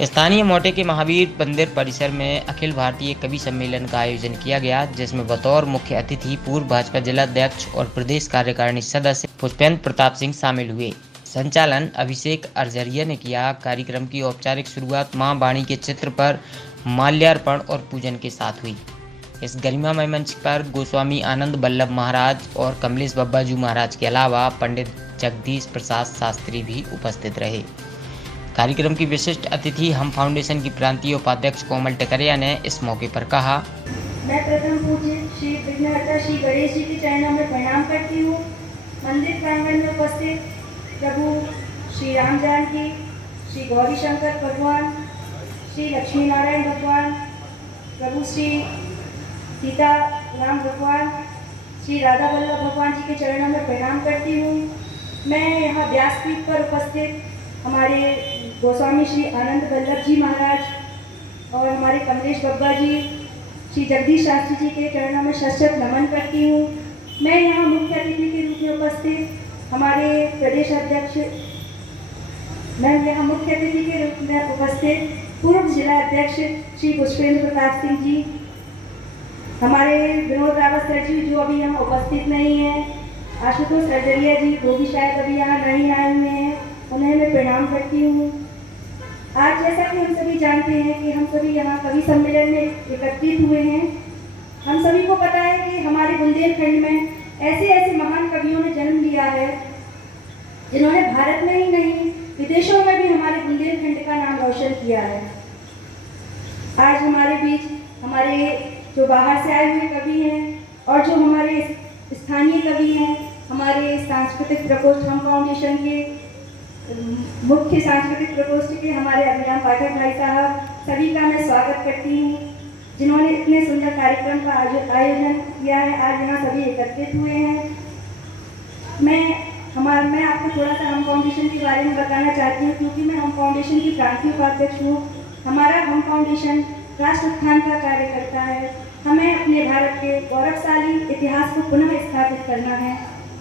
स्थानीय मोटे के महावीर मंदिर परिसर में अखिल भारतीय कवि सम्मेलन का आयोजन किया गया, जिसमें बतौर मुख्य अतिथि पूर्व भाजपा जिला अध्यक्ष और प्रदेश कार्यकारिणी सदस्य पुष्पेंद्र प्रताप सिंह शामिल हुए। संचालन अभिषेक अर्जरिया ने किया। कार्यक्रम की औपचारिक शुरुआत मां वाणी के चित्र पर माल्यार्पण और पूजन के साथ हुई। इस गरिमामय मंच पर गोस्वामी आनंद वल्लभ महाराज और कमलेश बब्बाजू महाराज के अलावा पंडित जगदीश प्रसाद शास्त्री भी उपस्थित रहे। कार्यक्रम की विशिष्ट अतिथि हम फाउंडेशन की प्रांतीय उपाध्यक्ष कोमल टकरिया ने इस मौके पर कहा, मैं प्रथम पूज्य श्री विघ्नहर्ता श्री गणेश जी के चरणों में प्रणाम करती हूँ। मंदिर प्रांगण में उपस्थित प्रभु श्री राम जानकी, श्री गौरी शंकर भगवान, श्री लक्ष्मी नारायण भगवान, प्रभु श्री सीता राम भगवान, श्री राधा वल्लभ भगवान जी के चरणों में प्रणाम करती हूँ। मैं यहाँ व्यासपीठ पर उपस्थित हमारे गोस्वामी श्री आनंद वल्लभ जी महाराज और हमारे कमलेश बब्बा जी, श्री जगदीश शास्त्री जी के चरणों में शत नमन करती हूँ। मैं यहाँ मुख्य अतिथि के रूप में उपस्थित हमारे प्रदेश अध्यक्ष, मैं यहाँ मुख्य अतिथि के रूप में उपस्थित पूर्व जिला अध्यक्ष श्री पुष्पेंद्र प्रताप सिंह जी, हमारे विनोद रावत सर जी जो अभी यहाँ उपस्थित नहीं है, आशुतोष अर्जरिया जी वो भी शायद अभी यहाँ नहीं आए हुए हैं, उन्हें मैं प्रणाम करती हूँ। आज जैसा कि हम सभी जानते हैं कि हम सभी यहाँ कवि सम्मेलन में एकत्रित हुए हैं। हम सभी को पता है कि हमारे बुंदेलखंड में ऐसे ऐसे महान कवियों ने जन्म लिया है जिन्होंने भारत में ही नहीं विदेशों में भी हमारे बुंदेलखंड का नाम रोशन किया है। आज हमारे बीच हमारे जो बाहर से आए हुए कवि हैं और जो हमारे स्थानीय कवि हैं, हमारे सांस्कृतिक प्रकोष्ठ हम फाउंडेशन के मुख्य सांस्कृतिक प्रकोष्ठ के हमारे अभियान पाठक भाई साहब, सभी का मैं स्वागत करती हूँ जिन्होंने इतने सुंदर कार्यक्रम का आयोजन किया है। आज यहाँ सभी एकत्रित हुए हैं। मैं आपको थोड़ा सा हम फाउंडेशन के बारे में बताना चाहती हूँ क्योंकि मैं हम फाउंडेशन की प्रांतीय उपाध्यक्ष हूँ। हमारा हम फाउंडेशन राष्ट्र उत्थान का कार्य करता है। हमें अपने भारत के गौरवशाली इतिहास को पुनः स्थापित करना है।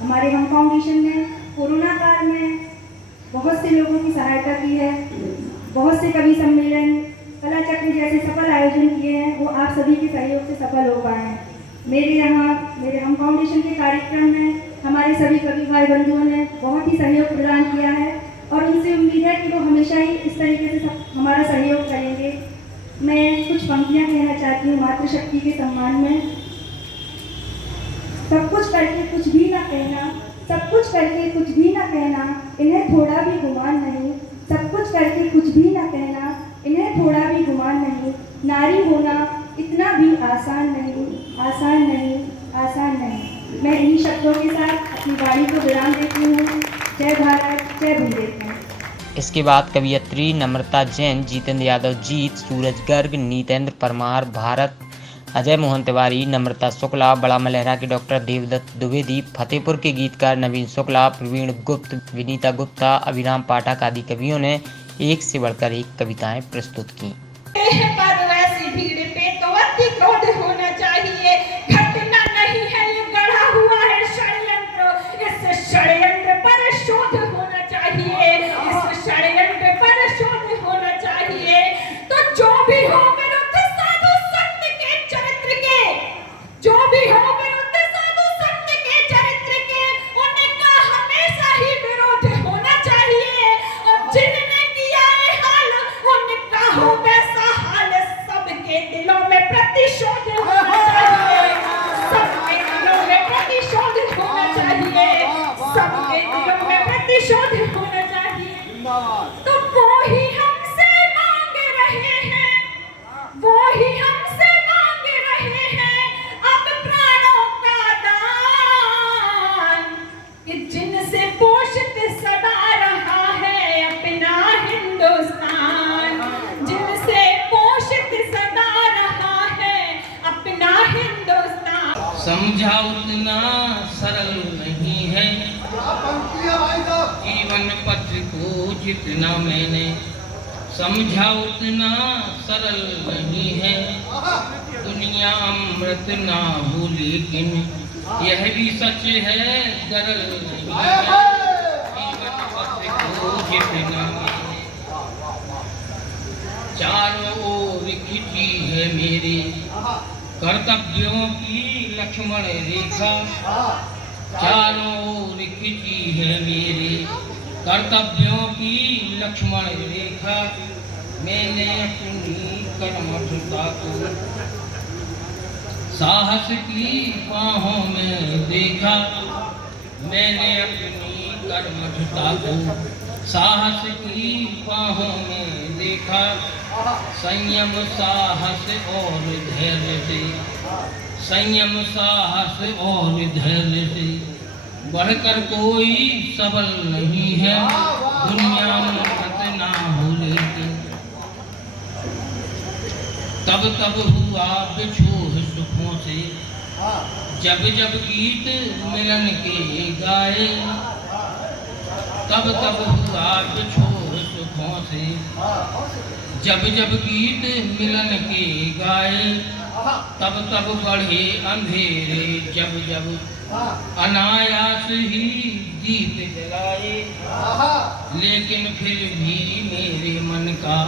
हमारे हम फाउंडेशन ने कोरोना काल में बहुत से लोगों की सहायता की है। बहुत से कवि सम्मेलन, कला चक्र जैसे सफल आयोजन किए हैं, वो आप सभी के सहयोग से सफल हो पाए हैं। मेरे हम फाउंडेशन के कार्यक्रम में हमारे सभी कवि भाई बंधुओं ने बहुत ही सहयोग प्रदान किया है और उनसे उम्मीद है कि वो हमेशा ही इस तरीके से हमारा सहयोग करेंगे। मैं कुछ पंक्तियाँ कहना चाहती हूँ मातृशक्ति के सम्मान में। सब कुछ करके कुछ भी ना कहना, सब कुछ करके कुछ भी ना कहना, इन्हें थोड़ा भी गुमान नहीं। सब कुछ करके कुछ भी ना कहना, इन्हें थोड़ा भी गुमान नहीं। नारी होना इतना भी आसान नहीं, आसान नहीं, आसान नहीं। मैं इन्हीं शब्दों के साथ अपनी वाणी को विराम देती हूँ। जय भारत, जय बुंदेलखंड। इसके बाद कवियत्री नम्रता जैन, जितेंद्र यादव जीत, सूरज गर्ग, नीतेंद्र परमार भारत, अजय मोहन तिवारी, नम्रता शुक्ला, बड़ा मलहरा के डॉक्टर देवदत्त द्विवेदी, फतेहपुर के गीतकार नवीन शुक्ला, प्रवीण गुप्त, विनीता गुप्ता, अभिराम पाठक आदि कवियों ने एक से बढ़कर एक कविताएं प्रस्तुत की। होना चाहिए, घटना नहीं है ये गढ़ा हुआ है षड्यंत्र, इस षड्यंत्र पर शोध होना चाहिए, इस षड्यंत्र पर शोध होना चाहिए। तो जो भी हो विरुद्ध साधु संत के चरित्र के, जो भी हो विरुद्ध साधु संत के चरित्र के, उनका हमेशा ही विरोध होना चाहिए और जिनने किया है हाल उनका हो वैसा हाल। सबके दिलों में प्रतिशोध होना चाहिए, सबके दिलों में प्रतिशोध होना चाहिए, सबके दिलों में प्रतिशोध होना चाहिए। तो वो ही हमसे मांग रहे हैं, वो ही हमसे मांग रहे हैं अब प्राणों का दान, कि जिनसे पोषित सदा रहा है अपना हिंदुस्तान, जिनसे पोषित सदा रहा है अपना हिंदुस्तान। समझा उतना सरल नहीं है जीवन पत्र को जितना मैंने समझा उतना सरल नहीं है। दुनिया अमृत ना हो लेकिन यह भी सच है सरल नहीं है। जीवन पत्र को जितना खींची है मेरे, कर्तव्यों की लक्ष्मण रेखा चारों ओर खींची है मेरे, कर्तव्यों की लक्ष्मण रेखा। मैंने अपनी कर्मठता को साहस की बाहों में देखा, मैंने अपनी कर्मठता को साहस की बाहों में देखा। संयम साहस और धैर्य से, संयम साहस और धैर्य से बढ़कर कोई सबल नहीं है, दुनिया में ना हो लेकिन। तब तब हुआ बिछोह सुखों से, जब जब गीत मिलन के गाए। तब तब हुआ बिछोह सुखों से, जब जब गीत मिलन के गाए। तब तब बढ़े अंधेरे, जब जब अनायास ही दीप जलाए। लेकिन फिर भी मेरे मन का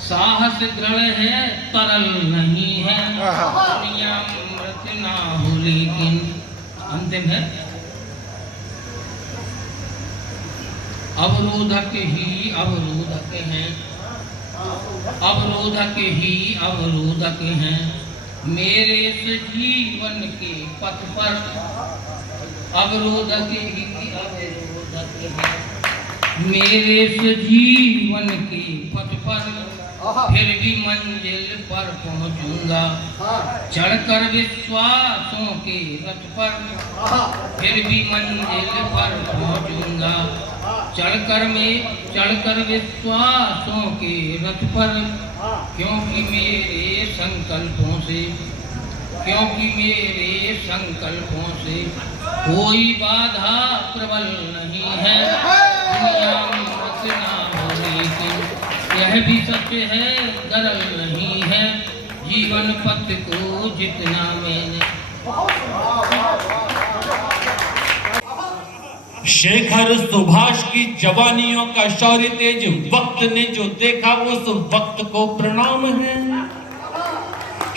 साहस दृढ़ है, तरल नहीं है, दुनिया मृत ना हो लेकिन। अंतिम है, अवरोधक ही अवरोधक हैं, अवरोधक ही अवरोधक हैं मेरे इस जीवन के पथ पर। अवरोधक ही अवरोधक हैं मेरे इस जीवन के पथ पर। फिर भी मंजिल पर पहुंचूंगा चढ़कर विश्वासों के रथ पर। फिर भी मंजिल पर पहुंचूंगा चढ़कर विश्वासों के रथ पर। क्योंकि मेरे संकल्पों से, क्योंकि मेरे संकल्पों से कोई बाधा प्रबल नहीं है, दुनिया में मत ना हो लेकिन। यह भी सत्य है, गरल नहीं है, जीवन पथ को जितना मैंने। शेखर सुभाष की जवानियों का शौर्य तेज वक्त ने जो देखा उस वक्त को प्रणाम है।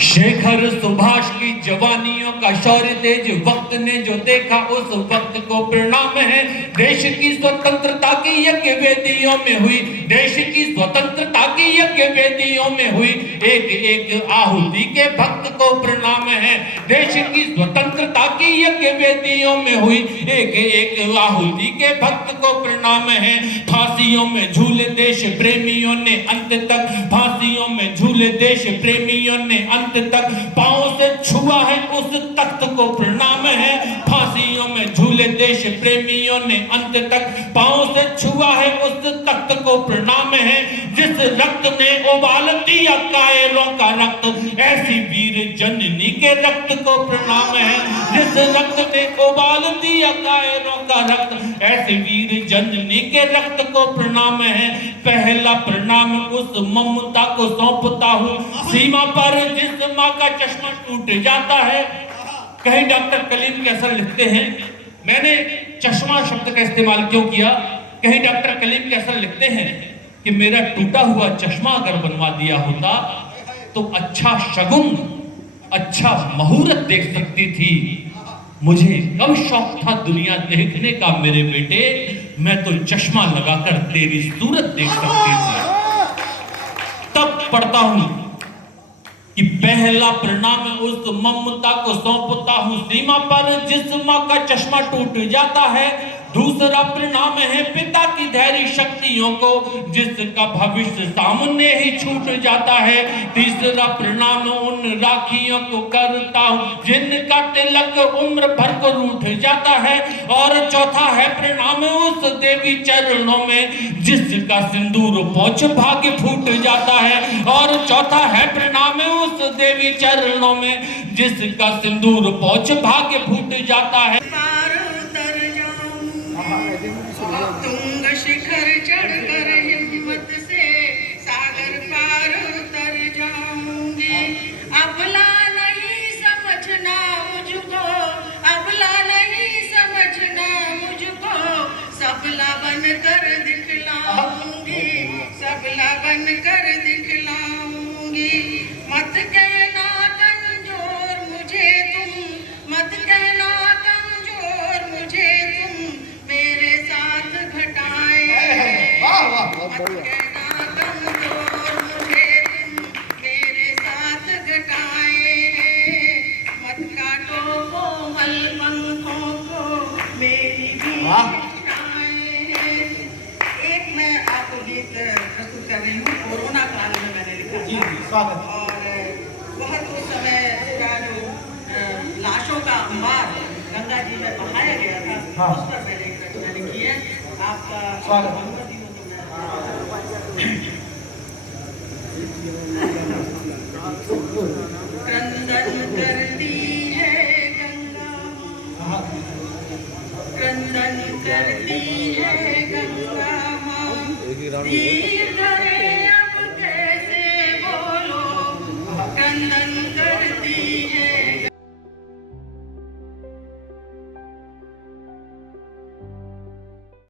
शेखर सुभाष की जवानियों का शौर्य तेज वक्त ने जो देखा उस वक्त को प्रणाम है। देश की स्वतंत्रता की यज्ञ वेदियों में हुई, देश की स्वतंत्रता की यज्ञ वेदियों में हुई एक एक आहुति के भक्त को प्रणाम है। देश की स्वतंत्रता की यज्ञ वेदियों में हुई एक एक आहुति के भक्त को प्रणाम है। फांसियों में झूले देश प्रेमियों ने अंत तक, फांसियों में झूले देश प्रेमियों ने अंत तक, पांव से छुआ है उस तख्त को प्रणाम है। फांसियों में झूले देश प्रेमियों ने अंत तक, पांव से छुआ है उस तख्त को प्रणाम है। जिस रक्त ने उबाल दिया कायरों का रक्त, ऐसी वीर जननी के रक्त को प्रणाम है। जिस रक्त ने उबाल दिया कायरों का रक्त, ऐसी वीर जननी के रक्त को प्रणाम है। पहला प्रणाम उस ममता को सौंपता हूँ सीमा पर जिस माँ का चश्मा टूट जाता है। कहीं डॉक्टर कलीम कैसा लिखते हैं, मैंने चश्मा शब्द का इस्तेमाल क्यों किया, कहीं डॉक्टर कलीम कैसा लिखते हैं कि मेरा टूटा हुआ चश्मा अगर बनवा दिया होता तो अच्छा शगुन, अच्छा मुहूर्त देख सकती थी। मुझे कब शौक था दुनिया देखने का मेरे बेटे, मैं तो चश्मा लगाकर तेरी सूरत देख सकती थी। तब पढ़ता हूं कि पहला प्रणाम उस ममता को सौंपता हूं सीमा पर जिस माँ का चश्मा टूट जाता है। दूसरा प्रणाम है पिता की धैर्य शक्तियों को जिसका भविष्य सामने ही छूट जाता है। तीसरा प्रणाम उन राखियों को करता हूँ जिनका तिलक उम्र भर को रूठ जाता है। और चौथा है प्रणाम उस देवी चरणों में जिसका सिंदूर पोंछ भाग्य फूट जाता है। और चौथा है प्रणाम उस देवी चरणों में जिसका सिंदूर पोंछ भाग्य फूट जाता है। तुंग शिखर चढ़कर हिम्मत से सागर पार उतर जाऊंगी। अबला नहीं समझना मुझको, अबला नहीं समझना मुझको, सबला बनकर दिखलाऊंगी, सबला बनकर दिखलाऊंगी। प्रस्तुत कर रही हूँ। कोरोना काल में मैंने लिखा जी था। जी, स्वागत। और बहुत उस समय का जो लाशों का अंबार गंगा जी में बहाया गया था, हाँ। उस पर मैंने एक रचना लिखी है। आपका स्वागत। अनुमति हो तो मैं